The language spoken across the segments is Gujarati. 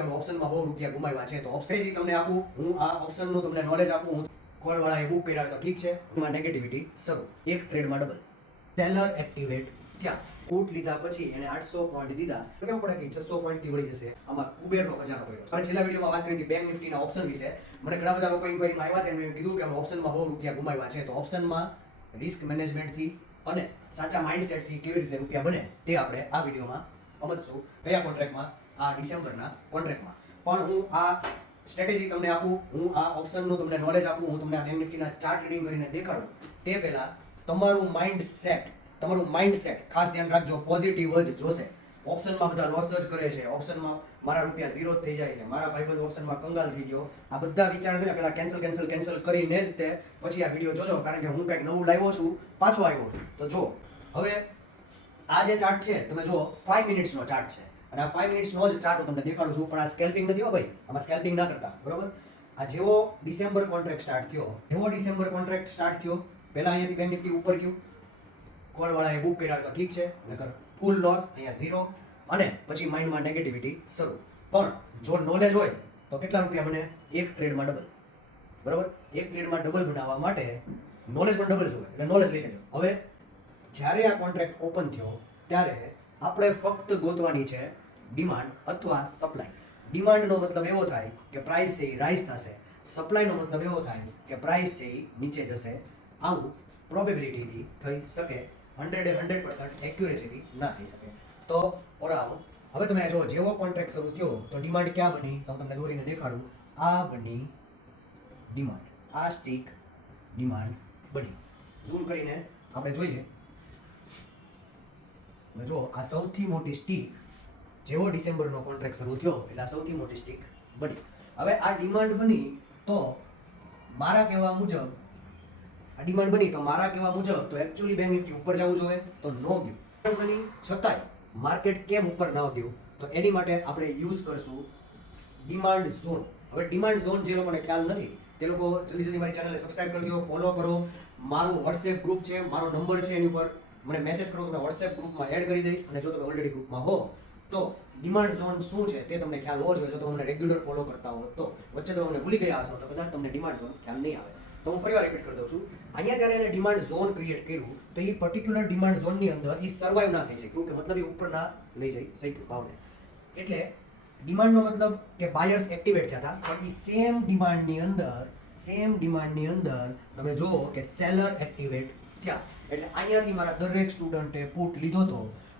ઓપ્શનમાં બહુ રૂપિયા ગુમાવ્યા છે તો ઓપ્શન તમને આપું, હું આ ઓપ્શનનું તમને નોલેજ આપું, હું કોલ વાળાએ બુક કર્યા તો ઠીક છે. એમાં નેગેટિવિટી શરૂ, એક ટ્રેડમાં ડબલ, સેલર એક્ટિવેટ થયા, પુટ લીધા પછી એને 800 પોઈન્ટ દીધા તો કેમ પડે કે 600 પોઈન્ટ થી વળી જશે. આમાં કુબેરનો ખજાનો પડ્યો. આપણે છેલ્લા વિડીયોમાં વાત કરી હતી બેંક નિફ્ટીના ઓપ્શન વિશે. મને ઘણા બધા લોકો ઇન્ક્વાયરીમાં આવ્યા તેમને કીધું કે અમે ઓપ્શનમાં બહુ રૂપિયા ગુમાવ્યા છે. તો ઓપ્શનમાં રિસ્ક મેનેજમેન્ટથી અને સાચા માઇન્ડસેટથી કેવી રીતે રૂપિયા બને તે આપણે આ વિડીયોમાં સમજશું. કયા કોન્ટ્રાક્ટમાં? આ ડિસેમ્બરના કોન્ટ્રાક્ટમાં. પણ હું આ સ્ટ્રેટેજી તમને આપું, હું આ ઓપ્શનનું તમને નોલેજ આપું, હું તમને આ બેંક નિફ્ટીના ચાર્ટ રીડિંગ કરીને દેખાડું તે પહેલા તમારું માઇન્ડસેટ ખાસ ધ્યાન રાખજો, પોઝિટિવ જ જોશે. ઓપ્શનમાં બધા લોસ જ કરે છે, ઓપ્શનમાં મારા રૂપિયા ઝીરો થઈ જાય છે, મારા ભાઈબંધ ઓપ્શનમાં કંગાલ થઈ ગયો, આ બધા વિચાર છે ને પહેલા કેન્સલ કરીને જ તે પછી આ વિડીયો જોજો. કારણ કે હું કંઈક નવું લાવ્યો છું, પાછો આવ્યો છું. તો જો હવે આ જે ચાર્ટ છે તમે જો 5 મિનિટ્સનો ચાર્ટ છે અને આ 5 મિનિટ્સનો જ ચાર્ટ હું તમને દેખાડું છું. પણ આ સ્કેલ્પિંગ નથી હો ભાઈ, આમાં સ્કેલ્પિંગ ના કરતા, બરોબર? આ જેવો ડિસેમ્બર કોન્ટ્રાક્ટ સ્ટાર્ટ થયો, પહેલા અહીંયાથી બેંક નિફ્ટી ઉપર ગયું, કોલ વાળાએ બુક કર્યા તો ઠીક છે, નકર ફૂલ લોસ, અહીંયા ઝીરો, અને પછી માઇન્ડમાં નેગેટિવિટી શરૂ. પણ જો નોલેજ હોય તો કેટલા રૂપિયા બને? એક ટ્રેડમાં ડબલ, બરોબર? એક ટ્રેડમાં ડબલ બનાવવા માટે નોલેજ પણ ડબલ જોઈએ, એટલે નોલેજ લઈ લેજો. હવે જ્યારે આ કોન્ટ્રાક્ટ ઓપન થયો ત્યારે આપણે ફક્ત ગોતવાની છે ડિમાન્ડ અથવા સપ્લાય. ડિમાન્ડનો મતલબ એવો થાય કે પ્રાઇસ છે એ રાઇઝ થશે, સપ્લાયનો મતલબ એવો થાય કે પ્રાઇસ છે એ નીચે જશે. આવું પ્રોબેબિલિટીથી થઈ શકે, 100% એક્યુરેસીથી ના થઈ શકે. તો ઓરાવ હવે તમે જો જેવો કોન્ટ્રાક્ટ શરૂ થયો તો ડિમાન્ડ ક્યાં બની તો હું તમને દોરીને દેખાડું. આ બની ડિમાન્ડ, આ સ્ટીક ડિમાન્ડ બની. ઝૂમ કરીને આપણે જોઈએ. જો આ સૌથી મોટી સ્ટીક, જેવો ડિસેમ્બરનો કોન્ટ્રાક્ટ શરૂ થયો એટલે આ સૌથી મોટી સ્ટીક બની. હવે આ ડિમાન્ડ બની તો મારા કહેવા મુજબ તો એકચ્યુઅલી બેંક નિફ્ટી ઉપર જવું જોઈએ તો નો ગયું. બની છતાંય માર્કેટ કેમ ઉપર ન ગયું તો એની માટે આપણે યુઝ કરશું ડિમાન્ડ ઝોન. હવે ડિમાન્ડ ઝોન જે લોકોને ખ્યાલ નથી તે લોકો જલ્દી મારી ચેનલને સબસ્ક્રાઇબ કરી દો, ફોલો કરો. મારું વોટ્સએપ ગ્રુપ છે, મારો નંબર છે, એની ઉપર મને મેસેજ કરો, તમે વોટ્સએપ ગ્રુપમાં એડ કરી દઈશ. અને જો તમે ઓલરેડી ગ્રુપમાં હો તો ડિમાન્ડ ઝોન શું છે તે તમને ખ્યાલ હોવો જોઈએ. જો તમે મને રેગ્યુલર ફોલો કરતા હો તો, વચ્ચે તો અમને ભૂલી ગયા હશો તો કદાચ તમને ડિમાન્ડ ઝોન ખ્યાલ નહીં આવે. તો હું ફરીવાર રિપીટ કરી દઉં છું. અહીંયા જ્યારે એને ડિમાન્ડ ઝોન ક્રિએટ કર્યું તો એ પર્ટિક્યુલર ડિમાન્ડ ઝોનની અંદર એ સર્વાઈવ ના થઈ શક્યું, કે મતલબ એ ઉપર ના લઈ જઈ શક્યું ભાવને. એટલે ડિમાન્ડનો મતલબ કે બાયર્સ એક્ટિવેટ થયા હતા, પણ એ સેમ ડિમાન્ડની અંદર તમે જુઓ કે સેલર એક્ટિવેટ થયા. એટલે અહીંયાથી મારા દરેક સ્ટુડન્ટે પુટ લીધો હતો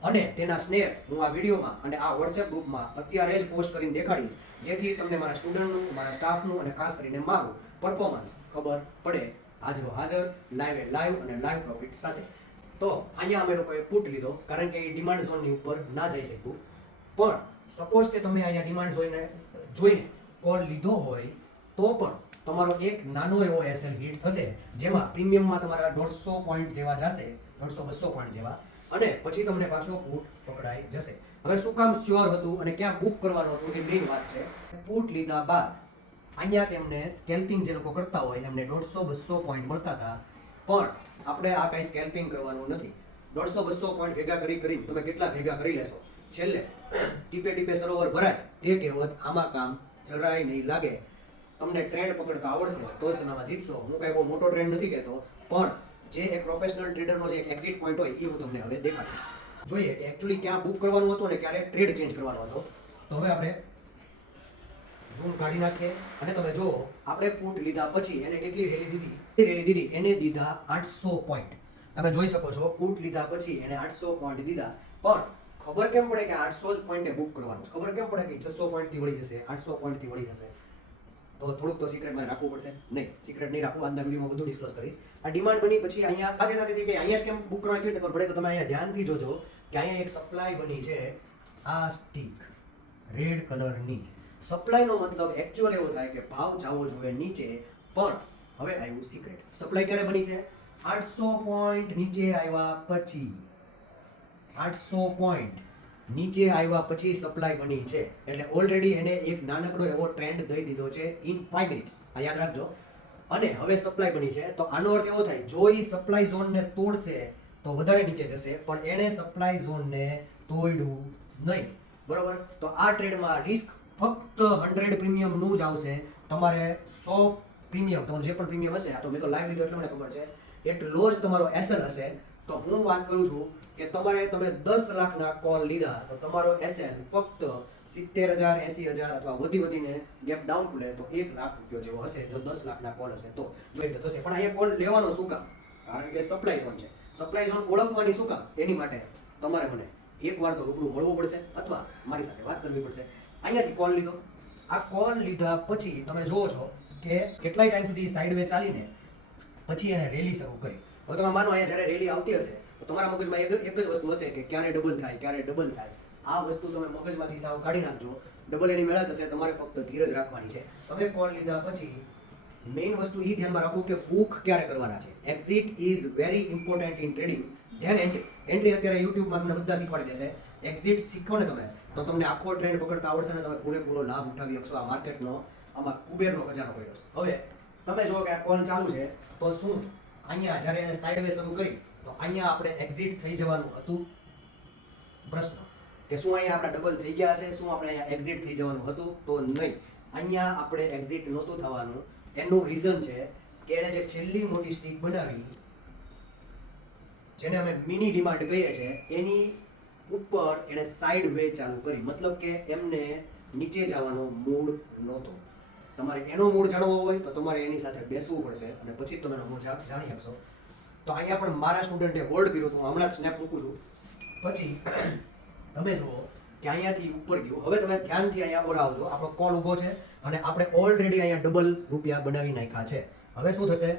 અને તેના સ્નેપ હું આ વિડીયોમાં અને આ વોટ્સએપ ગ્રુપમાં અત્યારે જ પોસ્ટ કરીને દેખાડીશ, જેથી તમને મારા સ્ટુડન્ટનું, મારા સ્ટાફનું અને ખાસ કરીને મારું પરફોર્મન્સ ખબર પડે. હાજર લાઈવ અને લાઈવ પ્રોફિટ સાથે. તો અહીંયા અમે લોકોએ પુટ લીધો કારણ કે એ ડિમાન્ડ ઝોનની ઉપર ના જઈ શકતું. પણ સપોઝ કે તમે અહીંયા ડિમાન્ડ જોઈને કોલ લીધો હોય તો પણ તમારો એક નાનો એવો એસએલ હિટ થશે, જેમાં પ્રીમિયમમાં તમારા 150 પોઈન્ટ જેવા જશે, 150-200 પોઈન્ટ જેવા, અને પછી તમને પાછો પુટ પકડાઈ જશે. હવે શું કામ શ્યોર હતું અને ક્યાં બુક કરવાનું હતું એ મેઇન વાત છે. પુટ લીધા બાદ અહીંયા તેમને સ્કેલ્પિંગ જે લોકો કરતા હોય એમને 150-200 પોઈન્ટ મળતા હતા. પણ આપણે આ કાંઈ સ્કેલ્પિંગ કરવાનું નથી. 150-200 પોઈન્ટ ભેગા કરી તમે કેટલા ભેગા કરી લેશો? છેલ્લે ટીપે સરોવર ભરાય તે કહેવત આમાં કામ જરાય નહીં લાગે. તમને ટ્રેન્ડ પકડતા આવડશે તો જ તમે આમાં જીતશો. હું કાંઈ બહુ મોટો ટ્રેન્ડ નથી કહેતો, પણ જે એક પ્રોફેશનલ ટ્રેડરનો જે એક્ઝિટ પોઈન્ટ હોય એ હું તમને હવે દેખાડીશ. જોઈએ કે એકચ્યુઅલી ક્યાં બુક કરવાનું હતું અને ક્યારે ટ્રેડ ચેન્જ કરવાનો હતો. તો હવે આપણે ઝૂમ કાઢી નાખીએ અને તમે જુઓ આપણે પુટ લીધા પછી એને કેટલી રેલી દીધી? એને દીધા 800 પોઈન્ટ. તમે જોઈ શકો છો પુટ લીધા પછી એને 800 પોઈન્ટ દીધા. પણ ખબર કેમ પડે કે 800 જ પોઈન્ટે બુક કરવાનું? ખબર કેમ પડે કે 600 પોઈન્ટથી વળી જશે, 800 પોઈન્ટથી વળી જશે? તો થોડુંક તો સિક્રેટ મારે રાખવું પડશે. નહીં, સિક્રેટ નહીં રાખવું, આજના વિડીયોમાં બધું ડિસ્કસ કરીશ. આ ડિમાન્ડ બની પછી અહીંયા સાથે કે અહીંયા જ કેમ બુક કરવાની કેવી રીતે ખબર પડે? તો તમે અહીંયા ધ્યાનથી જોજો કે અહીંયા એક સપ્લાય બની છે, આ સ્ટીક રેડ કલરની. સપ્લાયનો મતલબ એકચ્યુઅલ એવો થાય કે ભાવ જવો જોઈએ નીચે. પણ હવે આવ્યું સિક્રેટ. સપ્લાય ક્યારે બની છે? 800 પોઈન્ટ નીચે આવ્યા પછી. 800 પોઈન્ટ નીચે આવ્યા પછી સપ્લાય બની છે. એટલે ઓલરેડી એને એક નાનકડો એવો ટ્રેન્ડ દઈ દીધો છે ઇન 5 મિનિટ્સ. આ યાદ રાખજો. અને હવે સપ્લાય બની છે તો આનો અર્થ એવો થાય જો એ સપ્લાય ઝોનને તોડશે તો વધારે નીચે જશે, પણ એણે સપ્લાય ઝોનને તોડ્યું નહીં, બરોબર? તો આ ટ્રેડમાં રિસ્ક ફક્ત 100 પ્રીમિયમનું જ આવશે. તમારે 100 પ્રીમિયમ, તમારું જે પણ પ્રીમિયમ હશે, આ તો મેં તો લાઈવ લીધો એટલે મને ખબર છે, એટલો જ તમારો એસએલ હશે. તો હું વાત કરું છું કે તમે 10 લાખના કોલ લીધા તો તમારો એસએલ ફક્ત 70,000, 80,000 અથવા વધીને ગેપ ડાઉન ખુલે તો 1 લાખ રૂપિયા જેવો હશે. જો 10 લાખના કોલ હશે તો જોઈ તો થશે. પણ અહીંયા કોલ લેવાનો શું કામ? કારણ કે સપ્લાય ઝોન છે. સપ્લાય ઝોન ઓળખવાની શું કામ? એની માટે તમારે મને એકવાર તો રૂબરૂ મળવું પડશે અથવા મારી સાથે વાત કરવી પડશે. અહીંયાથી કોલ લીધો. આ કોલ લીધા પછી તમે જુઓ છો કે કેટલાય ટાઈમ સુધી સાઈડ વે ચાલીને પછી એને રેલી શરૂ કરી. હવે તમે માનો અહીંયા જ્યારે રેલી આવતી હશે તો તમારા મગજમાં એક જ વસ્તુ હશે કે ક્યારે ડબલ થાય, ક્યારે ડબલ થાય. આ વસ્તુ તમે મગજમાંથી સાવ કાઢી નાખજો. ડબલ એની મેળા થશે, તમારે ફક્ત ધીરજ રાખવાની છે. તમે કોલ લીધા પછી મેઇન વસ્તુ એ ધ્યાનમાં રાખો કે બુક ક્યારે કરવાના છે. Exit is very important in trading. Then entry. Entry અત્યારે યુટ્યુબમાં તમને બધા શીખવાડી દેશે. એક્ઝિટ શીખો ને તમે તો તમને આખો ટ્રેન્ડ પકડતા આવડશે ને તમે પૂરેપૂરો લાભ ઉઠાવી શકશો. આ માર્કેટનો આમાં કુબેરનો ખજાનો પડ્યો છે. હવે તમે જો કે આ કોલ ચાલુ છે તો શું અહીંયા જ્યારે એને સાઈડ વે શરૂ કરી તો અહીંયા આપણે એક્ઝિટ થઈ જવાનું હતું. પ્રશ્ન કે શું અહીંયા આપણા ડબલ થઈ ગયા છે? શું આપણે અહીંયા એક્ઝિટ થઈ જવાનું હતું? તો નહીં, અહીંયા આપણે એક્ઝિટ નહોતું થવાનું. એનું રીઝન છે કે એને જે છેલ્લી મોટી સ્ટીક બનાવી, જેને અમે મિની ડિમાન્ડ કહીએ છીએ, એની ઉપર એને સાઈડ વે ચાલુ કરી. મતલબ કે એમને નીચે જવાનો મૂડ નહોતો. તમારે એનો મૂડ જાણવો હોય તો તમારે એની સાથે બેસવું પડશે અને પછી તમે એનો મૂડ જાણી શકશો. તો અહીંયા પણ મારા સ્ટુડન્ટે હોલ્ડ કર્યો તો હું હમણાં જ સ્નેપ મૂકું છું. પછી તમે જુઓ કે અહીંયાથી ઉપર ગયો. હવે તમે ધ્યાનથી અહીંયા ઓર આવજો. આપણો કોલ ઊભો છે અને આપણે ઓલરેડી અહીંયા ડબલ રૂપિયા બનાવી નાખ્યા છે. હવે શું થશે?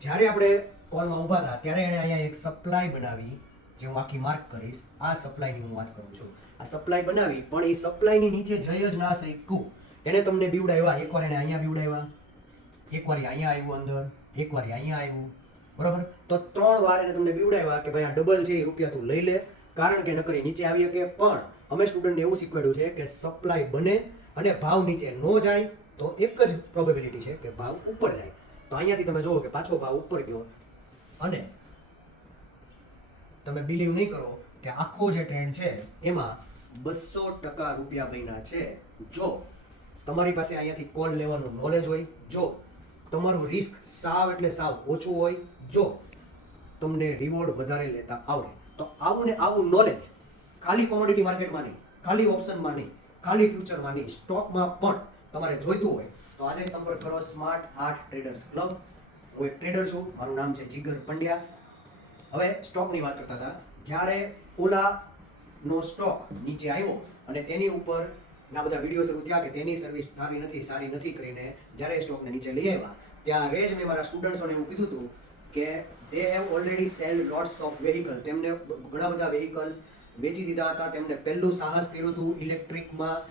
જ્યારે આપણે કોલમાં ઊભા હતા ત્યારે એણે અહીંયા એક સપ્લાય બનાવી, જે હું આખી માર્ક કરીશ. આ સપ્લાયની હું વાત કરું છું. આ સપ્લાય બનાવી, પણ એ સપ્લાયની નીચે જઈ જ ના શક્યું. એને તમને બીવડાવ્યા. એકવાર એને અહીંયા બીવડાવ્યા, એકવાર અહીંયા આવ્યું અંદર, એકવાર અહીંયા આવ્યું, બરાબર? તો 3 વાર એને તમને બીવડાવ્યા કે ભાઈ આ ડબલ છે, એ રૂપિયા તું લઈ લે, કારણ કે નકરી નીચે આવી શકે. પણ અમે સ્ટુડન્ટને એવું શીખવાડ્યું છે કે સપ્લાય બને અને ભાવ નીચે ન જાય તો એક જ પ્રોબેબિલિટી છે કે ભાવ ઉપર જાય. તો અહીંયાથી તમે જુઓ કે પાછો ભાવ ઉપર ગયો અને તમે બિલીવ નહીં કરો કે આખો જે ટ્રેન્ડ છે એમાં 200% રૂપિયા બન્યા છે. જો તમારી પાસે અહીંયાથી કોલ લેવાનું નોલેજ હોય, જો તમારું રિસ્ક સાવ એટલે સાવ ઓછું હોય, જો તમને રિવોર્ડ વધારે લેતા આવડે, તો આવું ને આવું નોલેજ ખાલી કોમોડિટી માર્કેટમાં નહીં, ખાલી ઓપ્શનમાં નહીં, ખાલી ફ્યુચરમાં નહીં, સ્ટોકમાં પણ તમારે જોઈતું હોય તો આજે સંપર્ક કરો સ્માર્ટ આર્ટ ટ્રેડર્સ ક્લબ. હું એક ટ્રેડર છું, મારું નામ છે જીગર પંડ્યા. હવે સ્ટોકની વાત કરતા હતા. જ્યારે ઓલાનો સ્ટોક નીચે આવ્યો અને તેની ઉપર ના બધા વિડીયો શરૂ થયા કે તેની સર્વિસ સારી નથી કરીને જ્યારે સ્ટોકને નીચે લઈ આવ્યા, ત્યારે જ મેં મારા સ્ટુડન્ટ્સોને એવું કીધું હતું કે they have already cell lots of vehicle. તેમને ઘણા બધા વેહિકલ્સ વેચી દીધા હતા. તેમને પહેલું સાહસ કર્યું હતું ઇલેક્ટ્રિકમાં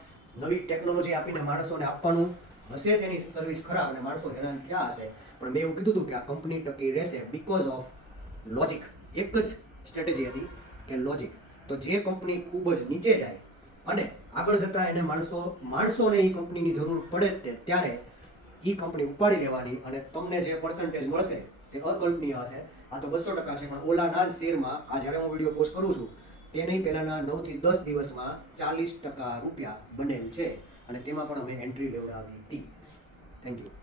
નવી ટેકનોલોજી આપીને માણસોને આપવાનું. હશે તેની સર્વિસ ખરાબ અને માણસો હેરાન થયા હશે, પણ મેં એવું કીધું હતું કે આ કંપની ટકી રહેશે બિકોઝ ઓફ લોજિક. એક જ સ્ટ્રેટેજી હતી કે લોજિક. તો જે કંપની ખૂબ જ નીચે જાય અને આગળ જતાં એને માણસોને એ કંપનીની જરૂર પડે જ તે ત્યારે એ કંપની ઉપાડી લેવાની અને તમને જે પર્સન્ટેજ મળશે તે અકલ્પનીય હશે. આ તો 200% છે. પણ ઓલાના જ શેરમાં આ જ્યારે હું વિડીયો પોસ્ટ કરું છું તે નહીં, પહેલાંના 9 થી 10 દિવસમાં 40% રૂપિયા બનેલ છે અને તેમાં પણ અમે એન્ટ્રી લેવડાવી હતી. Thank you.